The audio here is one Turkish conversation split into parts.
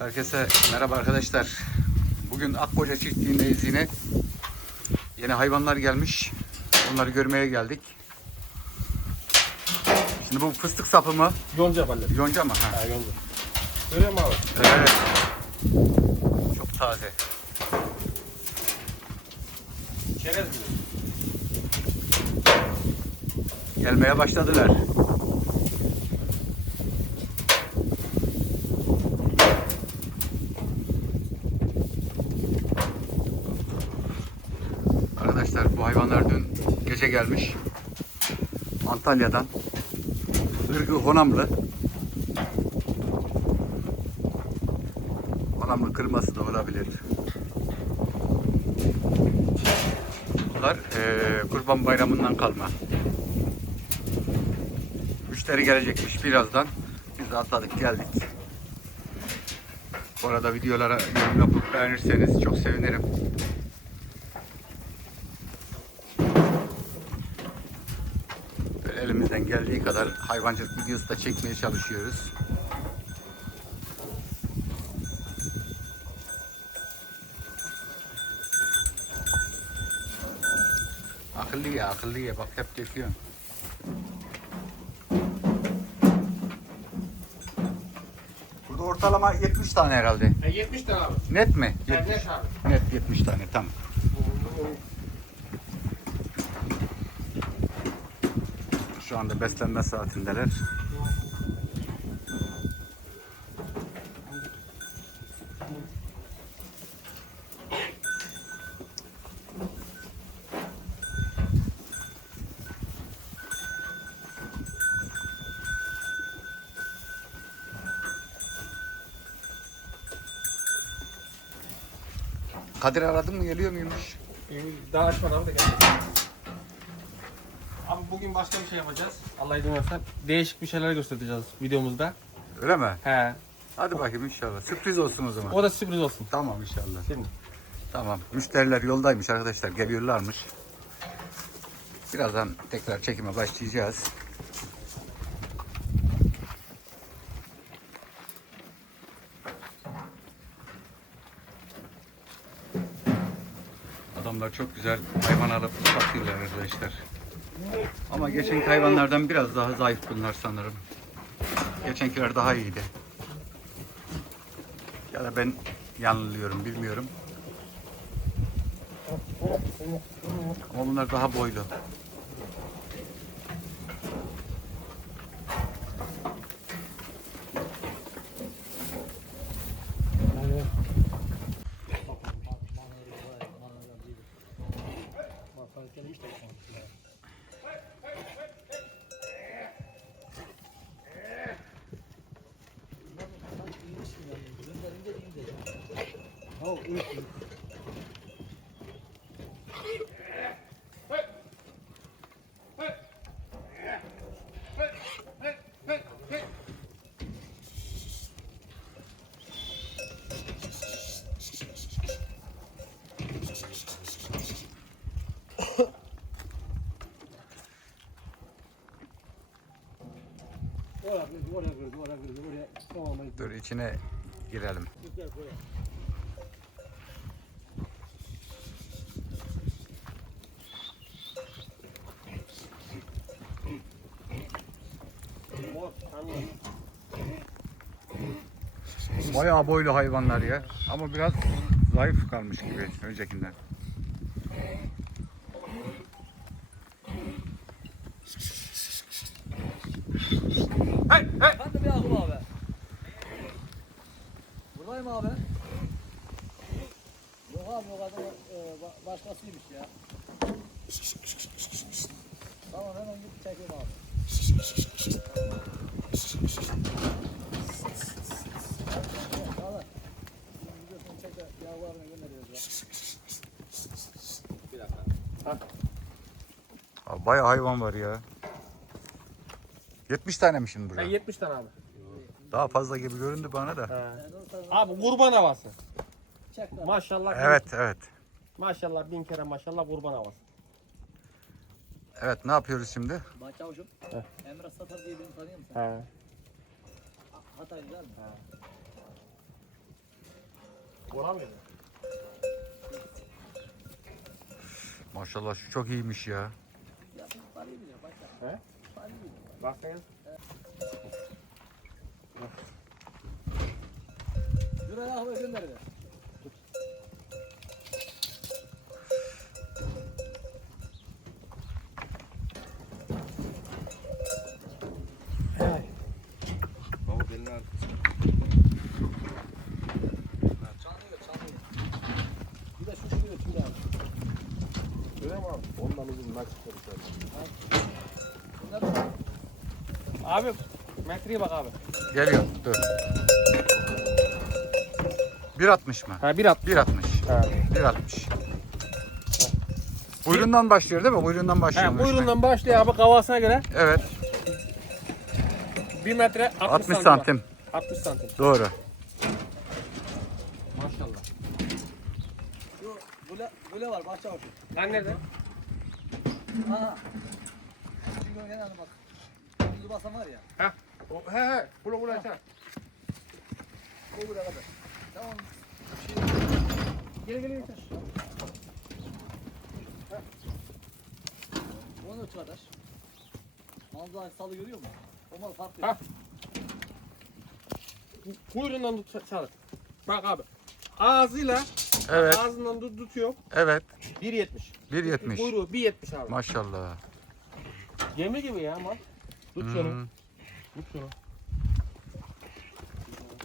Herkese merhaba arkadaşlar. Bugün Akkoca çiftliğindeyiz yine. Yeni hayvanlar gelmiş. Onları görmeye geldik. Şimdi bu fıstık sapı mı? Yonca balle. Yonca mı? Ha. Ha yonca. Görüyor musun abi? Evet. Çok taze. Çerez mi? Gelmeye başladılar. Arkadaşlar bu hayvanlar dün gece gelmiş. Antalya'dan. Irgı Honamlı. Honamlı kırması da olabilir. Bunlar eee, Kurban Bayramı'ndan kalma. Müşteri gelecekmiş birazdan. Biz atladık geldik. Bu arada videolara yorum yapıp beğenirseniz çok sevinirim. Böyle elimizden geldiği kadar hayvancılık videosu da çekmeye çalışıyoruz. Akıllı ya akıllı ya bak hep döküyorum. Burada ortalama 70 tane herhalde. Ha 70 tane abi. Net mi? Ha, 70. net abi. Net 70 tane tamam. Anda beslenme saatindeler. Kadir aradın mı geliyor muymuş? Daha açmadı abi da geldi. Abi bugün başka bir şey yapacağız. Allah izin verirse. Değişik bir şeyler göstereceğiz videomuzda. Öyle mi? He. Hadi bakayım inşallah. Sürpriz olsun o zaman. O da sürpriz olsun. Tamam inşallah. Şimdi. Tamam. Müşteriler yoldaymış arkadaşlar. Geliyorlarmış. Birazdan tekrar çekime başlayacağız. Adamlar çok güzel hayvan alıp satıyorlar arkadaşlar. Ama geçenki hayvanlardan biraz daha zayıf bunlar sanırım. Geçenkiler daha iyiydi. Ya da ben yanılıyorum bilmiyorum. Ama bunlar daha boylu. Oraya içine girelim. Bayağı boylu hayvanlar ya. Ama biraz zayıf kalmış gibi öncekinden. Hey hey! Efendim Yakup abi. Buradayım abi. Yok abi o kadar e, ba- başkasıymış ya. Tamam hemen gidip çekeyim abi. Valla. Videosunu çek de Yakup abine gönderiyoruz ya. Abi Bayağı hayvan var ya. 70 tane mi şimdi Ha burada? 70 tane abi. Daha fazla gibi göründü bana da. He. Abi kurban havası. Çek lan. Maşallah. Evet evet. Maşallah bin kere maşallah kurban havası. Evet ne yapıyoruz şimdi? Bak çavuşum. Heh. Emre Satar diye birini tanıyor musun? He. Hataylı değil mi? Olamıyor. Maşallah şu çok iyiymiş ya. Bak sen. Şuraya hava gönder de. Bir de şu şuraya şimdi abi. Öyle mi abi? Ondan uzun nasıl çıkarız Bunlar da Abi metreye bak abi. Geliyor. Dur. 1.60 mı? Ha bir at. 1.60. Ha. 1.60. Kuyruğundan başlıyor değil mi? Kuyruğundan başlıyor. Ha, bu işte. buyurundan başlıyor abi kavasına göre Evet. 1 metre 60, 60 santim. santim. 60 santim. Doğru. Maşallah. şu böyle böyle var bahçe var. Lan nerede? Aha. Şimdi bak. Yüzü basan var ya. Ha. O, he he. Bula bula açar. O buraya kadar. Tamam. Gel gel gel. Onu ölç kardeş. Manzara salı görüyor musun? O mal farklı. Ha. Kuyruğundan tut çalır. Bak abi. Ağzıyla Evet. ağzından tut, tutuyor. Evet. 1.70. 1.70. Kuyruğu 1.70 abi. Maşallah. Gemi gibi ya mal. Tut Hmm. şunu. Tut şunu.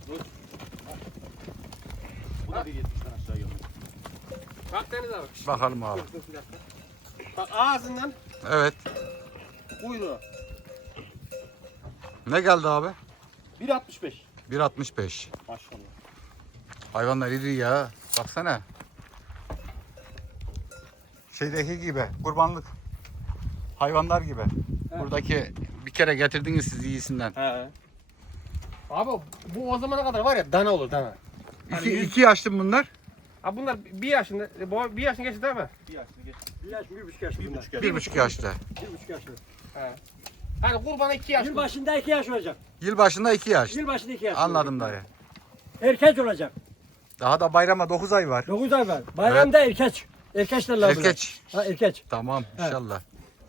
Tut. Bu da 1.70'den aşağı geldi. Bak Deniz abi. Şşt, Bakalım abi. dur, dur, bir dakika. Bak ağzından Evet. kuyruğu. Ne geldi abi? 1.65. 1.65. Maşallah. Hayvanlar iri ya. Baksana. Şeydeki gibi. Kurbanlık. Hayvanlar gibi. Buradaki bir kere getirdiniz siz iyisinden. He. Abi bu o zamana kadar var ya dana olur dana. İki, iki yaşlı mı bunlar? Abi bunlar bir yaşında, bu bir yaşını geçti değil mi? Bir yaş, bir buçuk yaş. Bir buçuk yaş. Bir buçuk yaşlı. Bir buçuk yaş. He. Hani kurbana iki yaş. Yıl başında iki yaş olacak. Yıl başında iki yaş. Yıl başında iki yaş. Anladım dayı. Erkeç olacak. Daha da bayrama 9 ay var. 9 ay var. Bayramda erkeç. Erkeç derler buna. Erkeç. Ha erkeç. Tamam inşallah.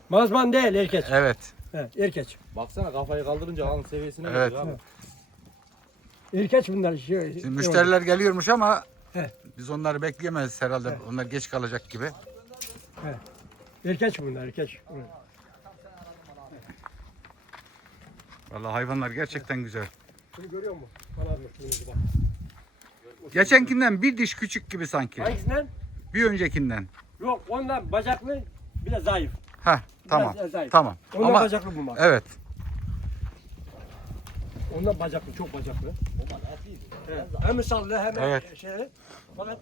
Mazman değil erkeç. Evet. He, erkeç. Baksana kafayı kaldırınca alın seviyesine Evet. geliyor abi. Erkeç bunlar. Şey, Şimdi şey müşteriler geliyormuş ama He. biz onları bekleyemeyiz herhalde. He. Onlar geç kalacak gibi. Erkeç bunlar erkeç. Vallahi hayvanlar gerçekten güzel. Şunu görüyor musun? Bana bak. şunu bak. Geçenkinden bir diş küçük gibi sanki. Hangisinden? Bir öncekinden. Yok ondan bacaklı bir de zayıf. Heh tamam. Biraz zayıf. Tamam. Ondan Ama bacaklı bu mal. evet. Ondan bacaklı çok bacaklı. He. Hem sallı hem Evet. şey. Fakat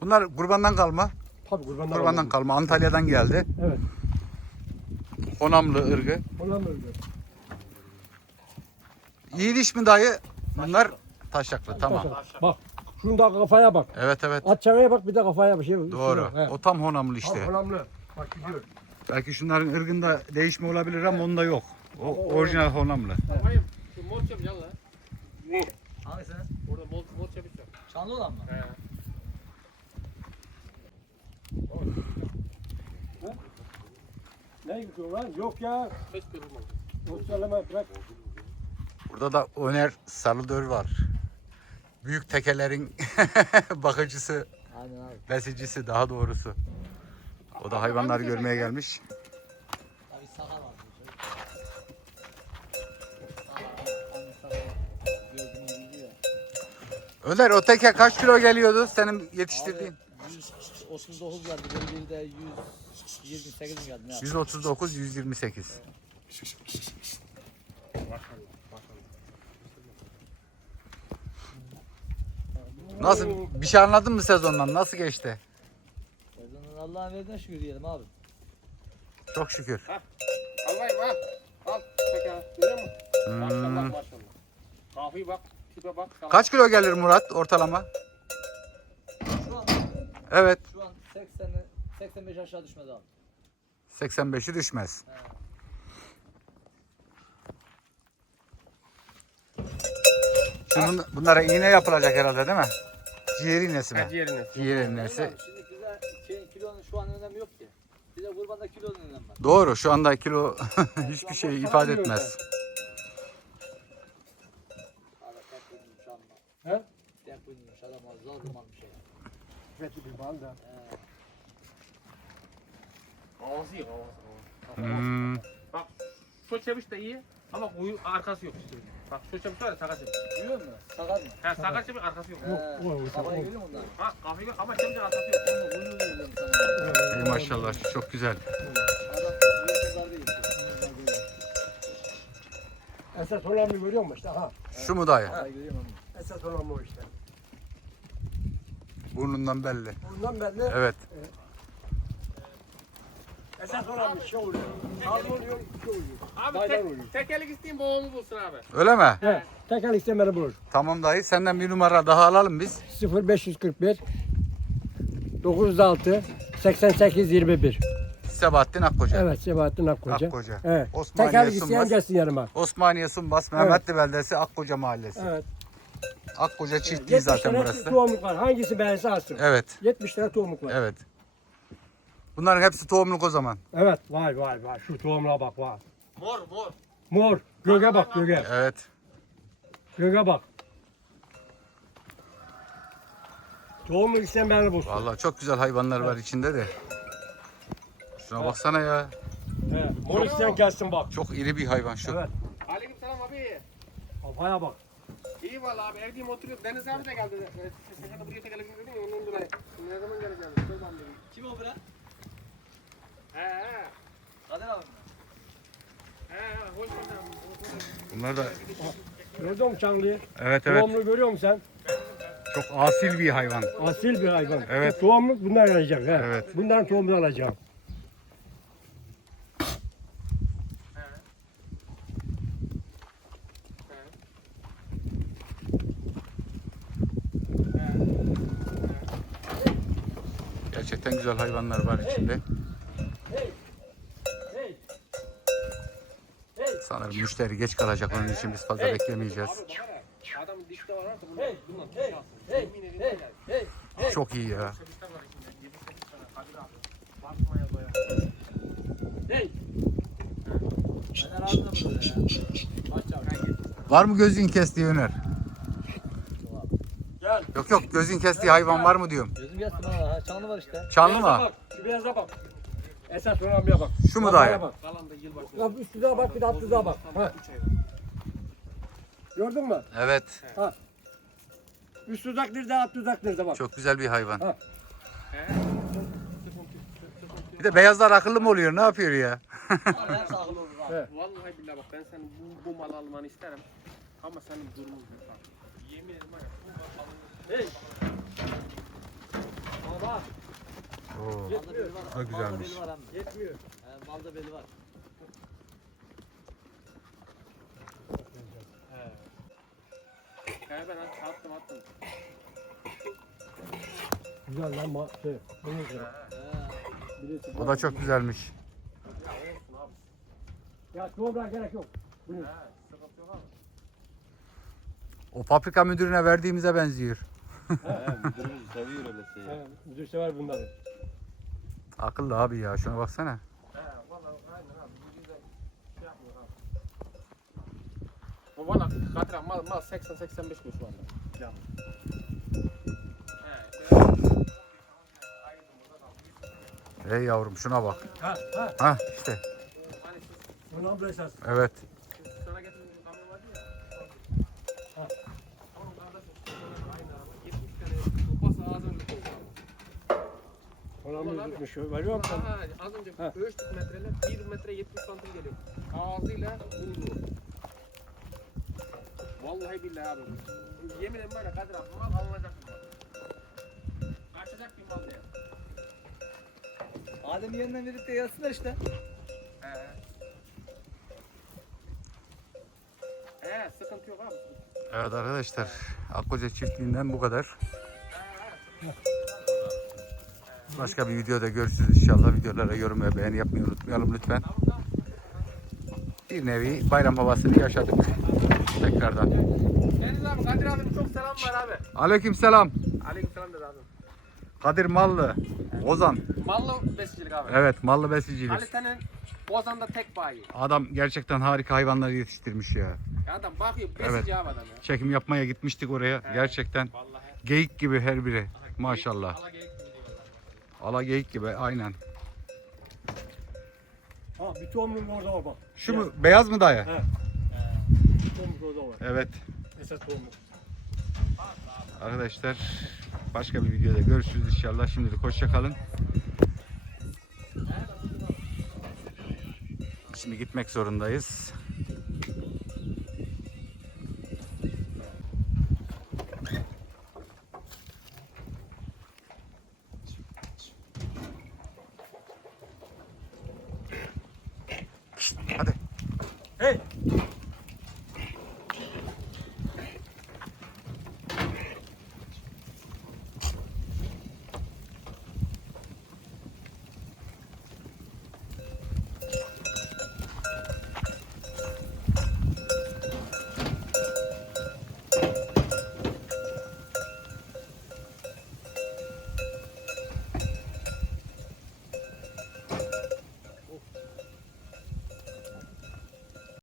Bunlar kurbandan kalma. tabii kurbanlar Kurbandan kalma. Antalya'dan geldi. Evet. Honamlı ırgı. Ondan böyle. İyi diş mi dayı? Bunlar taşaklı. Tamam. Bak. Şunun da kafaya bak. Evet evet. At çanaya bak bir de kafaya bir şey. Doğru. He. O tam honamlı işte. Honamlı. Bak gidiyor. Belki şunların ırgında değişme olabilir ama onda yok. O orijinal honamlı. Hayır, şu mor yapacağız lan. Hangisi? Orada mor, mor yapacağız. Çanlı olan mı? He. Ne gidiyor lan? Yok ya. Hiç kırılmadı. Yok söyleme bırak. Burada da Öner Sarıdör var. Büyük tekelerin bakıcısı, Aynen abi. besicisi daha doğrusu. O da hayvanları görmeye gelmiş. Öner o teke kaç kilo geliyordu senin yetiştirdiğin? Abi 139 geldi. Bir de 128 mi geldi? Ne yaptı? 139 128. Nasıl bir şey anladın mı sezondan? Nasıl geçti? Allah'ın verdiğine şükür diyelim abi. Çok şükür. Allah'ım al. Al. Pekala. Görüyor musun? Maşallah Hmm. maşallah. Kafayı bak. Tipe bak. salak. Kaç kilo gelir Murat ortalama? Şu an, Evet. şu an 80 85 aşağı düşmedi abi. 85'i düşmez. Şimdi bun- bunlara iğne yapılacak herhalde değil mi? ciğer iğnesi mi? Ha. Ciğer iğnesi. Şeyin kilonun şu an önemi yok ki. Bize kurbanda kilonun önemi var. Doğru şu anda kilo hiçbir şey ifade etmez. He? Adam zor zaman bir şey. Fethi bir bal da. He. Ağzı yok ağzı. Hmm, Bak şu çeviş de iyi ama kuyu arkası yok işte. Bak şu çeviş var ya sakat çeviş. Biliyor musun? Sakat mı? Ha sakat çeviş arkası yok. He. o, o, Kafayı görüyor musun? Ha kafayı yok ama çeviş arkası yok. Onu kuyruğu veriyorum sana. ey maşallah çok güzel. Adam kuyruğu değil. Esas olan bir görüyor musun işte? Ha. Şu mu dayı? Görüyor musun? Esas olan bu işte. Burnundan belli. Bundan belli. Evet. Esas olan bir şey oluyor. Sağ oluyor, şey oluyor. Abi tek, oluyor. tekerlik isteyeyim babamı bulsun abi. Öyle mi? He. Tekel istemeni bulur. Tamam dayı senden bir numara daha alalım biz. 0541 906 88 21. Sebahattin Akkoca. Evet Sebahattin Akkoca. Akkoca. Evet. Osmaniye Tekel isteyen Sunmaz. gelsin yanıma. Osmaniye Sunbas Mehmetli Beldesi Akkoca Mahallesi. Evet. Akkoca çiftliği 70 zaten tane burası. tohumluk var. Hangisi beğense alsın. Evet. 70 tane tohumluk var. Evet. Bunların hepsi tohumluk o zaman. Evet. Vay vay vay. Şu tohumluğa bak vay. Mor mor. Mor. Göğe bak göğe. Evet. Göğe bak. Tohumluk isteyen beni bulsun. Vallahi çok güzel hayvanlar var içinde de. Şuna baksana ya. He. Mor isteyen gelsin bak. Çok iri bir hayvan şu. Evet. Aleyküm selam abi. Kafaya bak. İyi valla abi evdeyim oturuyorum. Deniz abi de geldi. Ee, Sen de buraya dedin ya ondan dolayı. Ne zaman geleceğim? Sormam dedim. Kim o bırak? He he. Kadir abi. He he. Hoş geldin. Bunlar da Gördün mü Çanlı'yı? evet evet Tohumluğu görüyor musun sen? çok asil bir hayvan. Asil bir hayvan. Evet. Bu Tohumluk bundan alacak. He. Evet. Bundan tohumunu alacağım. Gerçekten güzel hayvanlar var içinde. Hey. Hey. Sanırım müşteri geç kalacak onun için biz fazla beklemeyeceğiz. Çok iyi ya. Var mı gözün kestiği Öner? Gel. Yok yok gözün kestiği hayvan var mı diyorum. Gözüm gelsin bana. Çanlı var işte. Çanlı mı? Bak. Şu beyaza bak. Esas bir bak. Şu mu bak. Kalan da yılbaşı. Ya üstüne bak bir de altına bak. Ha. Gördün mü? Evet. Üst dudak nerede alt dudak nerede bak. Çok güzel bir hayvan. Yok. Bir de beyazlar akıllı mı oluyor? Ne yapıyor ya? Olur abi. Evet. Vallahi billahi bak ben senin bu, bu malı almanı isterim. Ama senin durumun yok bak. Yemin ederim alınır. Hey. Baba. Oo. Malda beli var. Ha, Malda güzelmiş. beli var hem de. Yetmiyor. He, malda beli var. He ben attım attım. Güzel lan ma şey. Bunu güzel. He. Birisi O da çok güzelmiş. Ya olsun abi. Ya tohumlar gerek yok. He yok abi. O paprika müdürüne verdiğimize benziyor. Müdürümüz seviyor öyle şeyi. He, müdür sever bunları. Akıllı abi ya şuna baksana. He vallahi aynen abi. Bu yüzden şey yapmıyor abi. Bu valla Kadir mal, mal 80-85 kuruş var. Ya. He, Ey yavrum şuna bak. Ha ha. Ha işte. Evet. sana getirdiğiniz kamyon vardı ya. Ha. Onun kardeşim aynı araba. 70 tane kupası az önce koydu abi. Bir tutmuş. Veriyor musun? Az önce Ha. ölçtük metreler 1 metre 70 santim geliyor. Ağzıyla buldu. Vallahi billahi abi. Yemin ederim var ya Kadir abi mal alınacak bir mal. Kaçacak bir mal ya. Adem yeniden verip de gelsinler işte. He. He sıkıntı yok abi. Evet arkadaşlar. Akkoca çiftliğinden bu kadar. Başka bir videoda görüşürüz inşallah. Videolara yorum ve beğeni yapmayı unutmayalım lütfen. Bir nevi bayram havasını yaşadık. Tekrardan. Deniz abi Kadir abim çok selam var abi. Aleykümselam. Aleykümselam dedi abi. Kadir Mallı. Ozan. Mallı besicilik abi. Evet Mallı besicilik. Kalitenin Bozan'da tek bayi. Adam gerçekten harika hayvanlar yetiştirmiş ya. Ya adam bakıyor besici Evet. abi adam ya. Çekim yapmaya gitmiştik oraya. Gerçekten Vallahi. geyik gibi her biri. Maşallah. Geyik. Ala geyik gibi aynen. Ha bir tohumluğum orada var bak. Şu mu? Beyaz mı dayı? He. Bir tohumluk orada var. Evet. Esas tohumluk. Arkadaşlar başka bir videoda görüşürüz inşallah. Şimdilik hoşça kalın. Şimdi gitmek zorundayız. Hey!